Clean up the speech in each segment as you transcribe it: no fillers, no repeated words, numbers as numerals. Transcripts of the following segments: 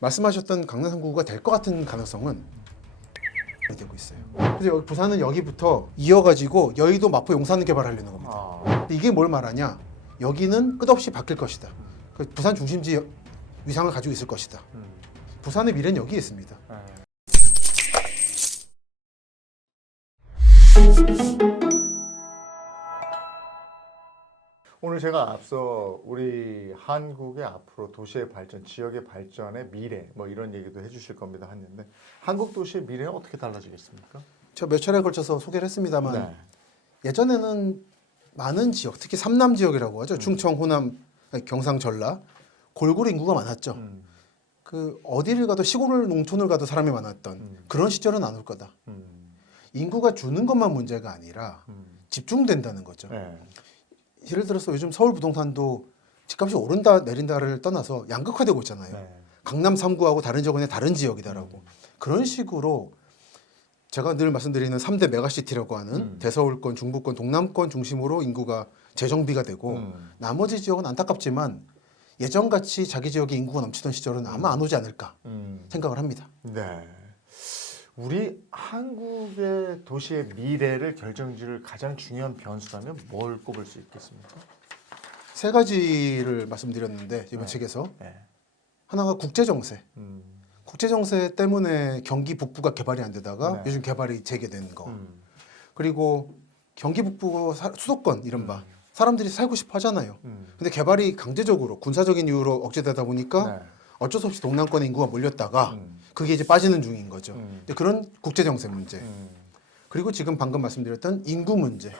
말씀하셨던 강남 3구가 될 것 같은 가능성은 되고 있어요. 그래서 여기 부산은 여기부터 이어가지고 여의도, 마포, 용산을 개발하려는 겁니다. 근데 이게 뭘 말하냐? 여기는 끝없이 바뀔 것이다. 그 부산 중심지 위상을 가지고 있을 것이다. 부산의 미래는 여기에 있습니다. 오늘 제가 앞서 우리 한국의 앞으로 도시의 발전, 지역의 발전의 미래 뭐 이런 얘기도 해주실 겁니다 했는데 한국 도시의 미래는 어떻게 달라지겠습니까? 제가 몇 차례에 걸쳐서 소개를 했습니다만 네. 예전에는 많은 지역, 특히 삼남 지역이라고 하죠. 충청, 호남, 경상, 전라 골고루 인구가 많았죠. 그 어디를 가도 시골을 농촌을 가도 사람이 많았던 그런 시절은 안 올 거다. 인구가 주는 것만 문제가 아니라 집중된다는 거죠. 네. 예를 들어서 요즘 서울 부동산도 집값이 오른다 내린다를 떠나서 양극화되고 있잖아요. 네. 강남 3구하고 다른 지역은 다른 지역이다라고. 그런 식으로 제가 늘 말씀드리는 3대 메가시티라고 하는 대서울권, 중부권, 동남권 중심으로 인구가 재정비가 되고 나머지 지역은 안타깝지만 예전같이 자기 지역에 인구가 넘치던 시절은 아마 안 오지 않을까 생각을 합니다. 네. 우리 한국의 도시의 미래를 결정지을 가장 중요한 변수라면 뭘 꼽을 수 있겠습니까? 세 가지를 말씀드렸는데 이번 책에서 네. 하나가 국제정세. 국제정세 때문에 경기 북부가 개발이 안 되다가 네. 요즘 개발이 재개된 거. 그리고 경기 북부 수도권 이른바 사람들이 살고 싶어 하잖아요. 근데 개발이 강제적으로 군사적인 이유로 억제되다 보니까 네. 어쩔 수 없이 동남권에 인구가 몰렸다가 그게 이제 빠지는 중인 거죠. 근데 그런 국제정세 문제. 그리고 지금 방금 말씀드렸던 인구 문제.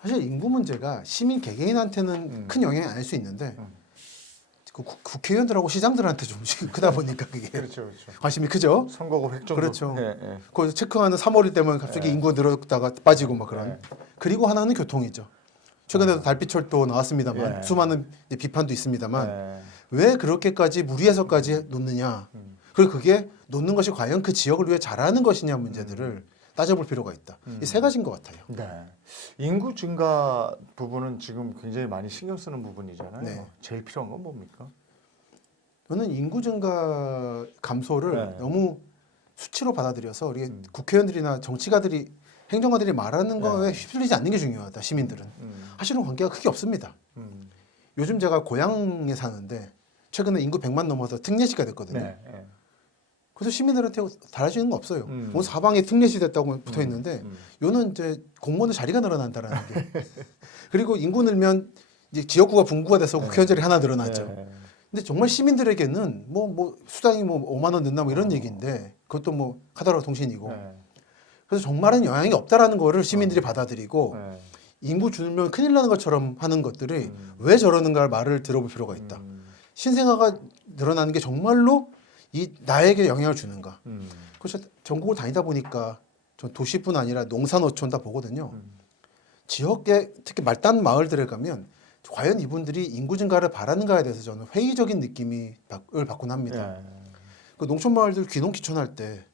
사실 인구 문제가 시민 개개인한테는 큰 영향이 아닐 수 있는데 그 국회의원들하고 시장들한테 좀 크다 보니까 그게 그렇죠, 그렇죠. 관심이 크죠. 선거구 획정도. 그렇죠. 네, 네. 거기서 체크하는 3월이 되면 갑자기 인구가 늘었다가 빠지고 막 그런. 네. 그리고 하나는 교통이죠. 최근에도 달빛철도 나왔습니다만 예. 수많은 이제 비판도 있습니다만 네. 왜 그렇게까지 무리해서까지 놓느냐. 그리고 그게 놓는 것이 과연 그 지역을 위해 잘하는 것이냐 문제들을 따져볼 필요가 있다. 이 세 가지인 것 같아요. 네. 인구 증가 부분은 지금 굉장히 많이 신경 쓰는 부분이잖아요. 네. 제일 필요한 건 뭡니까? 저는 인구 증가 감소를 네. 너무 수치로 받아들여서 우리 국회의원들이나 정치가들이 행정가들이 말하는 거에 휩쓸리지 않는 게 중요하다. 시민들은 사실은 관계가 크게 없습니다. 요즘 제가 고향에 사는데 최근에 인구 100만 넘어서 특례시가 됐거든요. 네. 네. 그래서 시민들한테 달라지는 거 없어요. 온 사방에 특례시 됐다고 붙어 있는데 요는 이제 공무원의 자리가 늘어난다라는 게. 그리고 인구 늘면 이제 지역구가 분구가 돼서 국회의원들이 하나 늘어났죠. 네. 근데 정말 시민들에게는 뭐 수당이 뭐 5만 원 넣나 뭐 이런 얘기인데 그것도 뭐 카더라 통신이고. 네. 그래서 정말은 영향이 없다라는 거를 시민들이 받아들이고 네. 인구 줄면 큰일 나는 것처럼 하는 것들이 왜 저러는가 말을 들어볼 필요가 있다. 신생아가 늘어나는 게 정말로 이 나에게 영향을 주는가. 그래서 전국을 다니다 보니까 전 도시뿐 아니라 농산어촌 다 보거든요. 지역에 특히 말단 마을들에 가면 과연 이분들이 인구 증가를 바라는가에 대해서 저는 회의적인 느낌을 받곤 합니다. 네. 그 농촌 마을들 귀농 귀촌할 때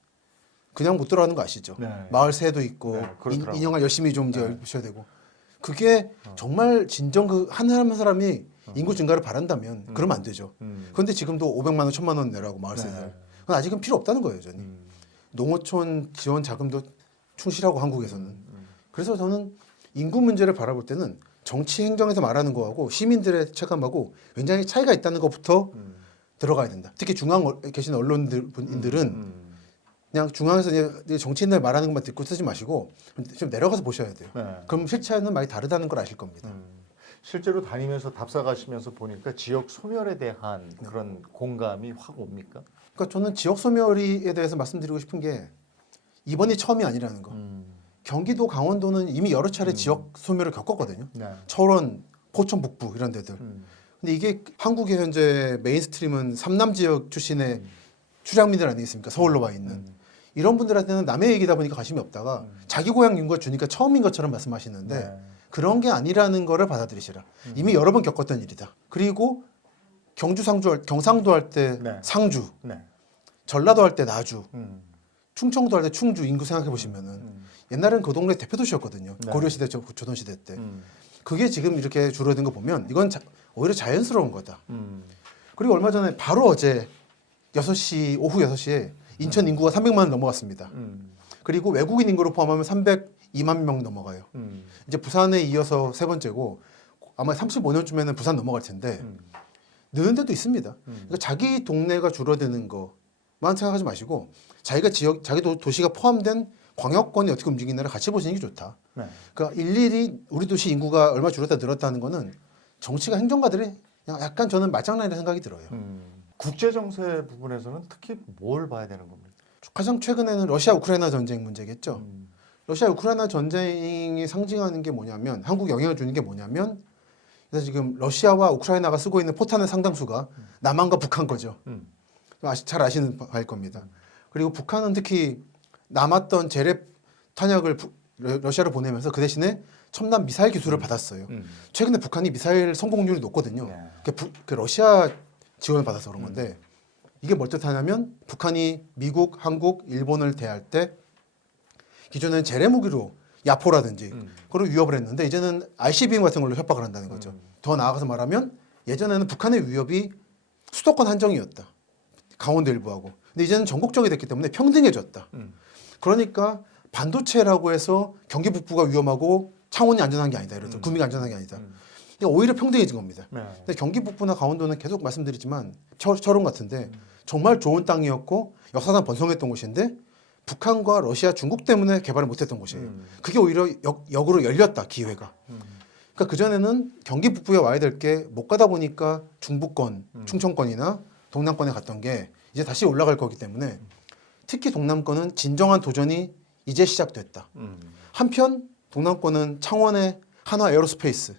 그냥 못 들어가는 거 아시죠? 네. 마을 새도 있고 네, 그렇더라고요. 인형을 열심히 좀 이제 열셔야 되고 그게 정말 진정 그 한 사람 한 사람이 인구 증가를 바란다면 그러면 안 되죠. 그런데 지금도 500만 원, 1000만 원 내라고 마을 새들. 네. 그건 아직은 필요 없다는 거예요, 저는. 농어촌 지원 자금도 충실하고 한국에서는. 그래서 저는 인구 문제를 바라볼 때는 정치 행정에서 말하는 거하고 시민들의 체감하고 굉장히 차이가 있다는 것부터 들어가야 된다. 특히 중앙에 계신 언론인들은 그냥 중앙에서 이제 정치인들 말하는 것만 듣고 쓰지 마시고 좀 내려가서 보셔야 돼요. 네. 그럼 실체는 많이 다르다는 걸 아실 겁니다. 실제로 다니면서 답사가시면서 보니까 지역 소멸에 대한 그런 공감이 확 옵니까? 그러니까 저는 지역 소멸에 대해서 말씀드리고 싶은 게 이번이 처음이 아니라는 거. 경기도, 강원도는 이미 여러 차례 지역 소멸을 겪었거든요. 네. 철원, 포천 북부 이런 데들. 근데 이게 한국의 현재 메인스트림은 삼남 지역 출신의 출향민들 아니겠습니까? 서울로 와 있는. 이런 분들한테는 남의 얘기다 보니까 관심이 없다가 자기 고향 인구가 주니까 처음인 것처럼 말씀하시는데 네. 그런 게 아니라는 거를 받아들이시라. 이미 여러 번 겪었던 일이다. 그리고 경주, 상주, 경상도 할 때 네. 상주, 네. 전라도 할 때 나주, 충청도 할 때 충주 인구 생각해 보시면은 옛날에는 그 동네 대표 도시였거든요. 네. 고려시대, 조선시대 때. 그게 지금 이렇게 줄어든 거 보면 이건 오히려 자연스러운 거다. 그리고 얼마 전에 바로 어제 오후 6시에 인천 인구가 300만 원 넘어갔습니다. 그리고 외국인 인구로 포함하면 302만 명 넘어가요. 이제 부산에 이어서 세 번째고 아마 35년쯤에는 부산 넘어갈 텐데 느는 데도 있습니다. 그러니까 자기 동네가 줄어드는 것만 생각하지 마시고 자기 도시가 포함된 광역권이 어떻게 움직이느냐를 같이 보시는 게 좋다. 네. 그러니까 일일이 우리 도시 인구가 얼마 줄었다 늘었다는 거는 정치가 행정가들이 그냥 약간 저는 말장난이라는 생각이 들어요. 국제 정세 부분에서는 특히 뭘 봐야 되는 겁니까? 가장 최근에는 러시아 우크라이나 전쟁 문제겠죠. 러시아 우크라이나 전쟁이 상징하는 게 뭐냐면 한국 영향을 주는 게 뭐냐면 그래서 지금 러시아와 우크라이나가 쓰고 있는 포탄의 상당수가 남한과 북한 거죠. 잘 아시는 바일 겁니다. 그리고 북한은 특히 남았던 재래식 탄약을 러시아로 보내면서 그 대신에 첨단 미사일 기술을 받았어요. 최근에 북한이 미사일 성공률이 높거든요. 네. 그 러시아 지원을 받아서 그런 건데 이게 뭘 뜻하냐면 북한이 미국, 한국, 일본을 대할 때 기존에는 재래 무기로 야포라든지 그걸 위협을 했는데 이제는 ICBM 같은 걸로 협박을 한다는 거죠. 더 나아가서 말하면 예전에는 북한의 위협이 수도권 한정이었다. 강원도 일부하고. 근데 이제는 전국적이 됐기 때문에 평등해졌다. 그러니까 반도체라고 해서 경기 북부가 위험하고 창원이 안전한 게 아니다. 예를 들어 구미가 안전한 게 아니다. 그러니까 오히려 평등해진 겁니다. 네. 근데 경기 북부나 강원도는 계속 말씀드리지만 철원 같은데 정말 좋은 땅이었고 역사상 번성했던 곳인데 북한과 러시아, 중국 때문에 개발을 못했던 곳이에요. 그게 오히려 역으로 열렸다 기회가. 그러니까 그 전에는 경기 북부에 와야 될 게 못 가다 보니까 중부권, 충청권이나 동남권에 갔던 게 이제 다시 올라갈 거기 때문에 특히 동남권은 진정한 도전이 이제 시작됐다. 한편 동남권은 창원의 한화 에어로스페이스,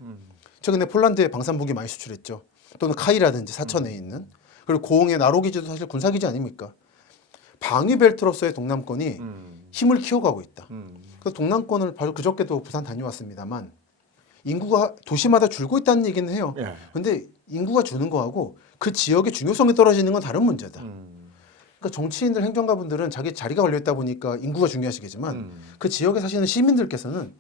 최근에 폴란드에 방산복이 많이 수출했죠. 또는 카이라든지 사천에 있는 그리고 고흥의 나로기지도 사실 군사기지 아닙니까? 방위벨트로서의 동남권이 힘을 키워가고 있다. 그래서 동남권을 바로 그저께도 부산 다녀왔습니다만 인구가 도시마다 줄고 있다는 얘기는 해요. 예. 근데 인구가 주는 거하고 그 지역의 중요성이 떨어지는 건 다른 문제다. 그러니까 정치인들, 행정가분들은 자기 자리가 걸려있다 보니까 인구가 중요하시겠지만 그 지역에 사시는 시민들께서는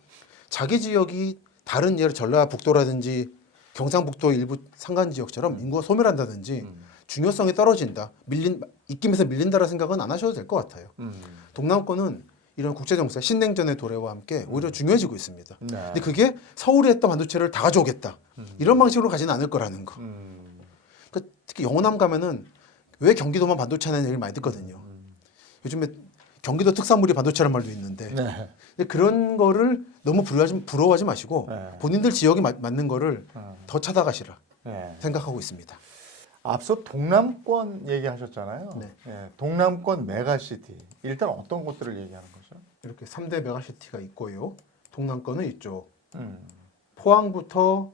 자기 지역이 다른 예를 전라북도라든지 경상북도 일부 산간 지역처럼 인구가 소멸한다든지 중요성이 떨어진다, 입김에서 밀린다라는 생각은 안 하셔도 될 것 같아요. 동남권은 이런 국제정세, 신냉전의 도래와 함께 오히려 중요해지고 있습니다. 네. 근데 그게 서울에 했던 반도체를 다 가져오겠다. 이런 방식으로 가지는 않을 거라는 거. 그러니까 특히 영호남 가면은 왜 경기도만 반도체 하는 얘기를 많이 듣거든요. 요즘에 경기도 특산물이 반도체라는 말도 있는데 네. 근데 그런 거를 너무 부러워하지 마시고 네. 본인들 지역에 맞는 거를 더 찾아가시라 네. 생각하고 있습니다. 앞서 동남권 얘기하셨잖아요. 네. 예, 동남권 메가시티. 일단 어떤 곳들을 얘기하는 거죠? 이렇게 3대 메가시티가 있고요. 동남권은 이쪽. 음. 포항부터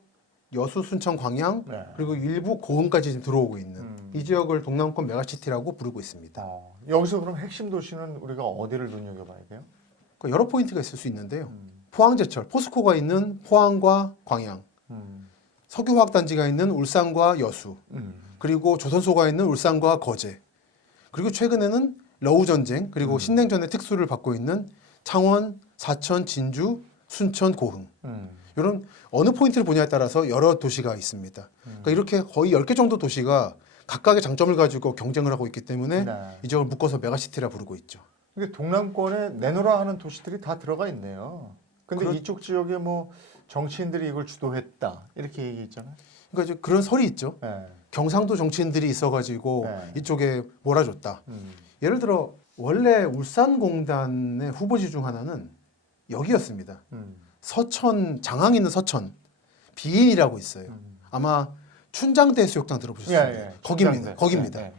여수, 순천, 광양 네. 그리고 일부 고흥까지 지금 들어오고 있는 이 지역을 동남권 메가시티라고 부르고 있습니다. 여기서 그럼 핵심 도시는 우리가 어디를 눈여겨봐야 돼요? 그러니까 여러 포인트가 있을 수 있는데요. 포항제철, 포스코가 있는 포항과 광양, 석유화학단지가 있는 울산과 여수, 그리고 조선소가 있는 울산과 거제, 그리고 최근에는 러우전쟁 그리고 신냉전의 특수를 받고 있는 창원, 사천, 진주, 순천, 고흥 이런 어느 포인트를 보냐에 따라서 여러 도시가 있습니다. 그러니까 이렇게 거의 10개 정도 도시가 각각의 장점을 가지고 경쟁을 하고 있기 때문에 네. 이 지역을 묶어서 메가시티라 부르고 있죠. 이게 동남권에 내노라 하는 도시들이 다 들어가 있네요. 근데 이쪽 지역에 뭐 정치인들이 이걸 주도했다 이렇게 얘기했잖아요. 그러니까 이제 그런 설이 있죠. 네. 경상도 정치인들이 있어가지고 네. 이쪽에 몰아줬다. 예를 들어 원래 울산공단의 후보지 중 하나는 여기였습니다. 서천, 장항 있는 서천 비인이라고 있어요. 아마 춘장대 해수욕장 들어보셨을 예, 텐데 예. 거기입니다. 춘장대. 거기입니다. 네, 네.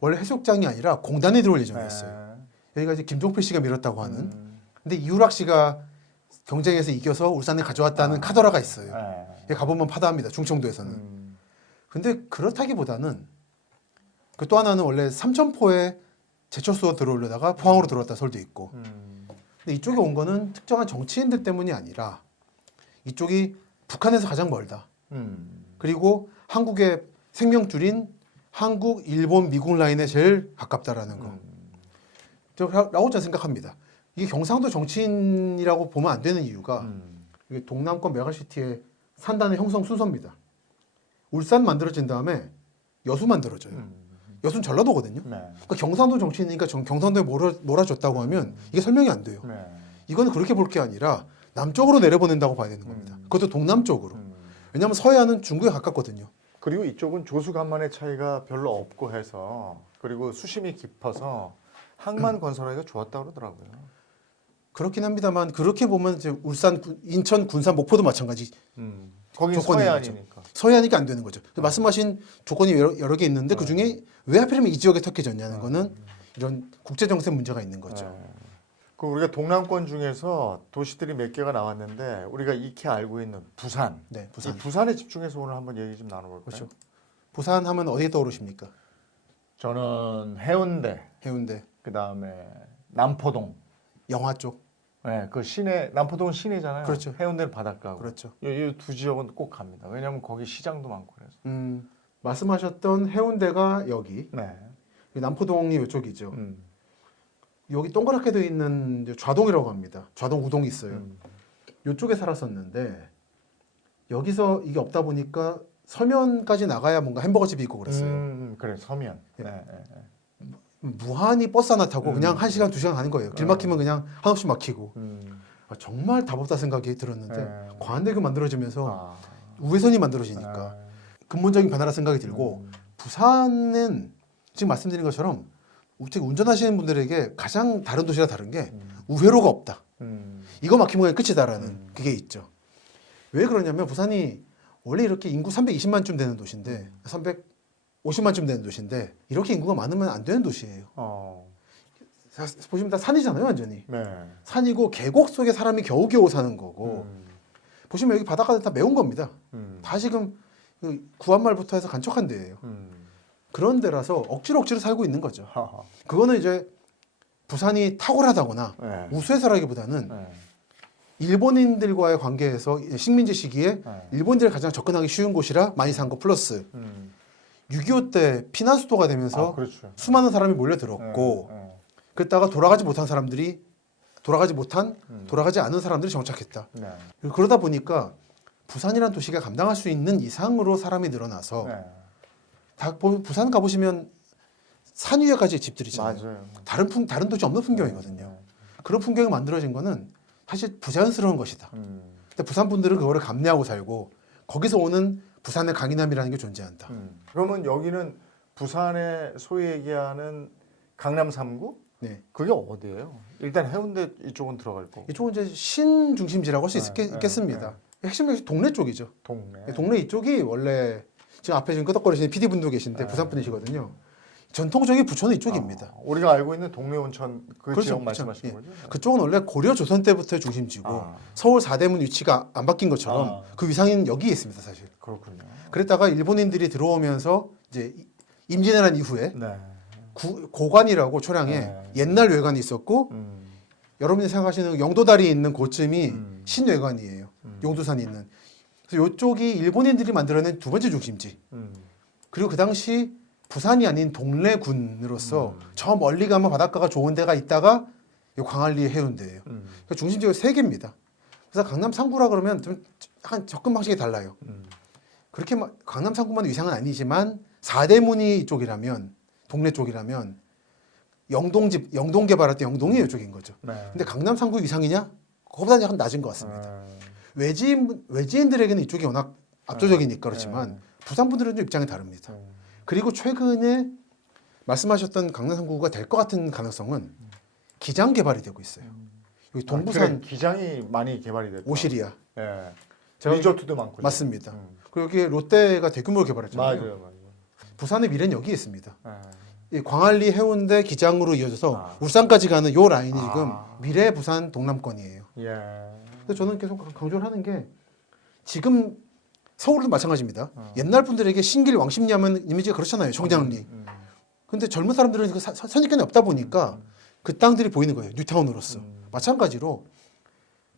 원래 해수욕장이 아니라 공단에 들어올 예정이었어요. 네. 여기가 이제 김종필 씨가 밀었다고 하는. 근데 이유락 씨가 경쟁에서 이겨서 울산에 가져왔다는 카더라가 있어요. 네. 여기 가보면 파다합니다. 중청도에서는. 근데 그렇다기보다는 그 또 하나는 원래 삼천포에 제철소가 들어오려다가 포항으로 들어왔다 설도 있고. 근데 이쪽에 온 거는 특정한 정치인들 때문이 아니라 이쪽이 북한에서 가장 멀다. 그리고 한국의 생명줄인 한국, 일본, 미국 라인에 제일 가깝다라는 거. 라고 저는 생각합니다. 이게 경상도 정치인이라고 보면 안 되는 이유가 이게 동남권 메가시티의 산단의 형성 순서입니다. 울산 만들어진 다음에 여수 만들어져요. 여수는 전라도거든요. 네. 그러니까 경상도 정치인이니까 경상도에 몰아줬다고 하면 이게 설명이 안 돼요. 네. 이거는 그렇게 볼 게 아니라 남쪽으로 내려보낸다고 봐야 되는 겁니다. 그것도 동남쪽으로. 음. 왜냐하면 서해안은 중국에 가깝거든요. 그리고 이쪽은 조수간만의 차이가 별로 없고 해서 그리고 수심이 깊어서 항만 건설하기가 좋았다고 그러더라고요. 그렇긴 합니다만 그렇게 보면 이제 울산, 인천, 군산, 목포도 마찬가지. 거긴 조건인 서해안이니까. 서해안이니까 안 되는 거죠. 말씀하신 조건이 여러 개 있는데 그 중에 왜 하필이면 이 지역에 터키졌냐는 거는 이런 국제 정세 문제가 있는 거죠. 네. 그 우리가 동남권 중에서 도시들이 몇 개가 나왔는데 우리가 익히 알고 있는 부산. 네, 부산. 이 부산에 집중해서 오늘 한번 얘기 좀 나눠볼까요? 그렇죠. 부산 하면 어디에 떠오르십니까? 저는 해운대, 해운대, 그 다음에 남포동. 영화 쪽. 네, 그 시내 남포동은 시내잖아요. 그렇죠. 해운대는 바닷가고. 그렇죠. 이 두 지역은 꼭 갑니다. 왜냐하면 거기 시장도 많고 그래서. 말씀하셨던 해운대가 여기, 네. 남포동이 이쪽이죠. 음. 여기 동그랗게 되어 있는 이제 좌동이라고 합니다. 좌동 우동이 있어요. 음. 이쪽에 살았었는데 여기서 이게 없다 보니까 서면까지 나가야 뭔가 햄버거 집이 있고 그랬어요. 그래 서면. 예. 네, 네, 네. 무한히 버스 하나 타고 그냥 1시간, 2시간 가는 거예요. 길 막히면 그냥 한없이 막히고. 정말 답 없다 생각이 들었는데 네. 광안대교 만들어지면서 아. 우회선이 만들어지니까 근본적인 변화라 생각이 들고 부산은 지금 말씀드린 것처럼 특히 운전하시는 분들에게 가장 다른 도시와 다른 게 우회로가 없다. 이거 막히면 그냥 끝이다라는 그게 있죠. 왜 그러냐면 부산이 원래 이렇게 인구 320만쯤 되는 도시인데 350만쯤 되는 도시인데 이렇게 인구가 많으면 안 되는 도시예요. 보시면 다 산이잖아요, 완전히. 네. 산이고 계곡 속에 사람이 겨우겨우 사는 거고 보시면 여기 바닷가는 다 메운 겁니다. 다 지금 그 구한말부터 해서 간척한 데예요. 그런 데라서 억지로 살고 있는 거죠. 하하. 그거는 이제 부산이 탁월하다거나 네. 우수해서라기보다는 네. 일본인들과의 관계에서 식민지 시기에 네. 일본인들이 가장 접근하기 쉬운 곳이라 많이 산 거 플러스 6.25 때 피난 수도가 되면서 그렇죠. 수많은 사람이 몰려들었고 네. 그랬다가 돌아가지 않은 사람들이 정착했다. 네. 그러다 보니까 부산이라는 도시가 감당할 수 있는 이상으로 사람이 늘어나서 네. 부산 가보시면 산 위에까지 집들이잖아요. 맞아요. 다른 도시 없는 풍경이거든요. 네. 그런 풍경이 만들어진 거는 사실 부자연스러운 것이다. 근데 부산 분들은 그거를 감내하고 살고 거기서 오는 부산의 강인함이라는 게 존재한다. 그러면 여기는 부산에 소위 얘기하는 강남 3구? 네. 그게 어디예요? 일단 해운대 이쪽은 들어갈 거고. 이쪽은 이제 신중심지라고 할 수 네, 있겠습니다. 핵심이 동네 쪽이죠. 동네. 동네 이쪽이 원래 지금 앞에 지금 끄덕거리시는 PD 분도 계신데 부산 분이시거든요. 전통적인 부촌은 이쪽입니다. 우리가 알고 있는 동래 온천 그 그렇죠, 지역 그렇죠. 말씀하시는 예. 거죠? 그쪽은 원래 고려 조선 때부터의 중심지고 서울 사대문 위치가 안 바뀐 것처럼 그 위상은 여기에 있습니다, 사실. 그렇군요. 그랬다가 일본인들이 들어오면서 이제 임진왜란 이후에 네. 고관이라고 초량에 네. 옛날 외관이 있었고 여러분이 생각하시는 영도다리에 있는 고쯤이 신외관이에요. 용두산이 있는. 그래서 이쪽이 일본인들이 만들어낸 두 번째 중심지. 그리고 그 당시 부산이 아닌 동래군으로서 저 멀리 가면 바닷가가 좋은 데가 있다가 이 광안리 해운대예요. 그러니까 중심지가 세 개입니다. 그래서 강남 3구라 그러면 좀 약간 접근 방식이 달라요. 그렇게 강남 3구만 위상은 아니지만 사대문이 이쪽이라면 동래 쪽이라면 영동 개발할 때 영동이 이쪽인 거죠. 네. 근데 강남 3구 위상이냐? 그거보다는 약간 낮은 것 같습니다. 외지인들에게는 이쪽이 워낙 압도적이니까 그렇지만 부산 분들은 좀 입장이 다릅니다. 그리고 최근에 말씀하셨던 강남 3구가 될 것 같은 가능성은 기장 개발이 되고 있어요. 여기 동부산 그래, 기장이 많이 개발이 됐다. 오시리아. 예. 저기- 리조트도 많고. 맞습니다. 그리고 여기 롯데가 대규모로 개발했잖아요. 맞아요. 부산의 미래는 여기에 있습니다. 예. 이 광안리 해운대 기장으로 이어져서 울산까지 가는 요 라인이 지금 미래 부산 동남권이에요. 예. 그래서 저는 계속 강조를 하는 게 지금 서울도 마찬가지입니다. 옛날 분들에게 신길 왕십리 하면 이미지가 그렇잖아요. 청량리. 근데 젊은 사람들은 그 선입견이 없다 보니까 그 땅들이 보이는 거예요. 뉴타운으로서. 마찬가지로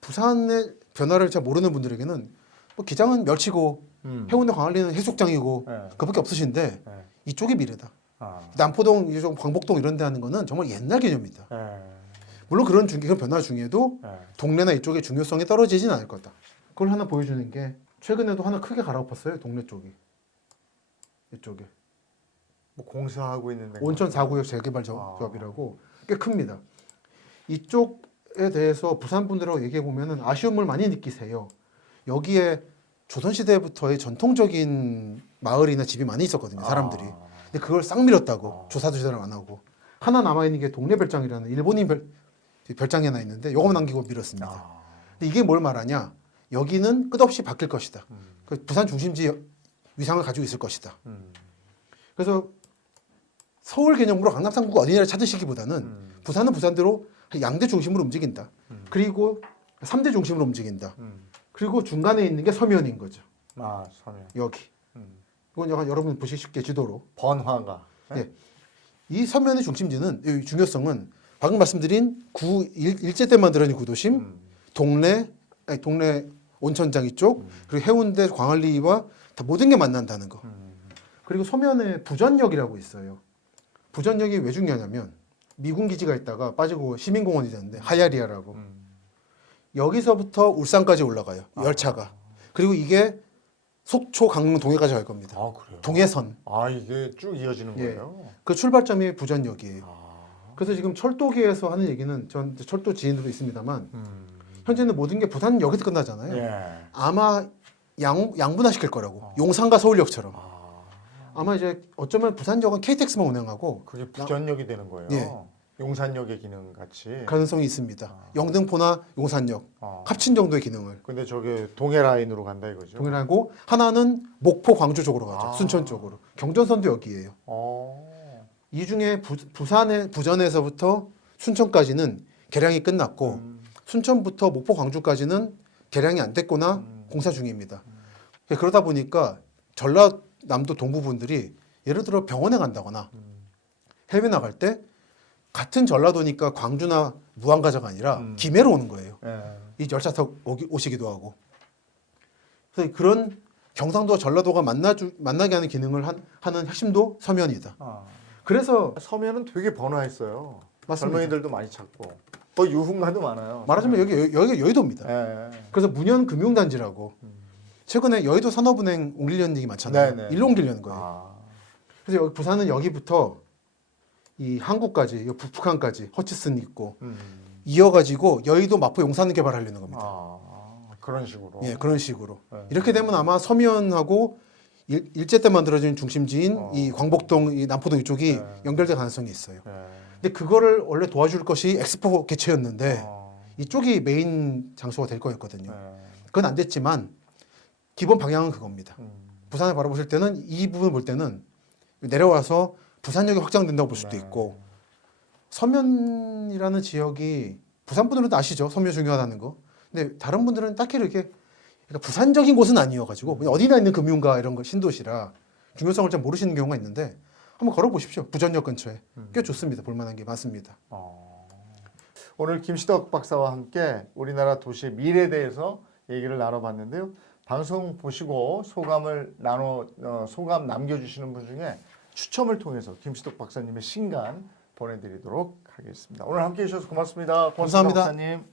부산의 변화를 잘 모르는 분들에게는 뭐 기장은 멸치고 해운대 광안리는 해수욕장이고 예. 그밖에 없으신데 예. 이쪽이 미래다. 아. 남포동, 이쪽 광복동 이런 데 하는 거는 정말 옛날 개념이다. 예. 물론 그런 변화 중에도 예. 동네나 이쪽의 중요성이 떨어지진 않을 거다. 그걸 하나 보여주는 게 최근에도 하나 크게 갈아엎었어요. 동네 쪽이. 이쪽에. 뭐 공사하고 있는 데가 온천 4구역 재개발 조합이라고 꽤 큽니다. 이쪽에 대해서 부산 분들하고 얘기해 보면은 아쉬움을 많이 느끼세요. 여기에 조선시대부터의 전통적인 마을이나 집이 많이 있었거든요, 사람들이. 근데 그걸 싹 밀었다고, 조사도 제대로 안 하고. 하나 남아있는 게 동래별장이라는 일본인 별장이 하나 있는데 요거만 남기고 밀었습니다. 근데 이게 뭘 말하냐? 여기는 끝없이 바뀔 것이다. 그 부산 중심지 위상을 가지고 있을 것이다. 그래서 서울 개념으로 강남 3구가 어디냐를 찾으시기보다는 부산은 부산대로 양대 중심으로 움직인다. 그리고 3대 중심으로 움직인다. 그리고 중간에 있는 게 서면인 거죠. 아, 서면. 여기. 이건 약간 여러분 보시기 쉽게 지도로. 번화가. 예. 이 서면의 중심지는 이 중요성은 방금 말씀드린 일제 때 만들어진 구도심, 동래 온천장 이쪽, 그리고 해운대 광안리와 다 모든 게 만난다는 거. 그리고 서면에 부전역이라고 있어요. 부전역이 왜 중요하냐면 미군 기지가 있다가 빠지고 시민공원이 됐는데 하야리아라고. 여기서부터 울산까지 올라가요. 열차가. 그리고 이게 속초, 강릉, 동해까지 갈 겁니다. 아, 그래요? 동해선. 아, 이게 쭉 이어지는 예. 거예요? 그 출발점이 부전역이에요. 아. 그래서 지금 철도계에서 하는 얘기는 전 철도 지인들도 있습니다만 현재는 모든 게 부산역에서 끝나잖아요. 예. 아마 양분화시킬 거라고. 용산과 서울역처럼. 아. 아마 이제 어쩌면 부산역은 KTX만 운행하고 그게 부전역이 되는 거예요? 예. 용산역의 기능 같이? 가능성이 있습니다. 영등포나 용산역 아. 합친 정도의 기능을 근데 저게 동해 라인으로 간다 이거죠? 동일하고 하나는 목포, 광주 쪽으로 가죠. 아. 순천 쪽으로. 경전선도 여기예요. 이 중에 부전에서부터 순천까지는 개량이 끝났고 순천부터 목포, 광주까지는 개량이 안 됐거나 공사 중입니다. 그러다 보니까 전라남도 동부분들이 예를 들어 병원에 간다거나 해외 나갈 때 같은 전라도니까 광주나 무안가자가 아니라 김해로 오는 거예요. 예. 이 열차 타고 오시기도 하고. 그래서 그런 경상도와 전라도가 만나게 하는 기능을 하는 핵심도 서면이다. 아. 그래서 서면은 되게 번화했어요. 맞습니다. 젊은이들도 많이 찾고. 또 유흥가도 많아요. 말하자면 여기가 여의도입니다. 예. 그래서 문현금융단지라고 최근에 여의도 산업은행 옮기려는 얘기 많잖아요. 네네. 일로 옮기려는 거예요. 아. 그래서 부산은 여기부터 이 한국까지, 북한까지 허치슨 있고 이어가지고 여의도, 마포, 용산을 개발하려는 겁니다. 그런 식으로. 예, 그런 식으로. 네. 이렇게 되면 아마 서면하고 일제 때 만들어진 중심지인 이 광복동, 이 남포동 이쪽이 네. 연결될 가능성이 있어요. 예. 근데 그거를 원래 도와줄 것이 엑스포 개최였는데 아. 이쪽이 메인 장소가 될 거였거든요. 예. 그건 안 됐지만 기본 방향은 그겁니다. 음. 부산을 바라보실 때는 이 부분 볼 때는 내려와서 부산역이 확장된다고 볼 수도 네. 있고 서면이라는 지역이 부산 분들은 아시죠? 서면 중요하다는 거. 근데 다른 분들은 딱히 이렇게 그러니까 부산적인 곳은 아니어가지고 그냥 어디나 있는 금융가 이런 거 신도시라 중요성을 잘 모르시는 경우가 있는데 한번 걸어보십시오. 부전역 근처에 꽤 좋습니다. 볼만한 게 많습니다. 오늘 김시덕 박사와 함께 우리나라 도시의 미래에 대해서 얘기를 나눠봤는데요. 방송 보시고 소감 남겨주시는 분 중에 추첨을 통해서 김시덕 박사님의 신간 보내드리도록 하겠습니다. 오늘 함께해 주셔서 고맙습니다. 고맙습니다, 감사합니다. 박사님.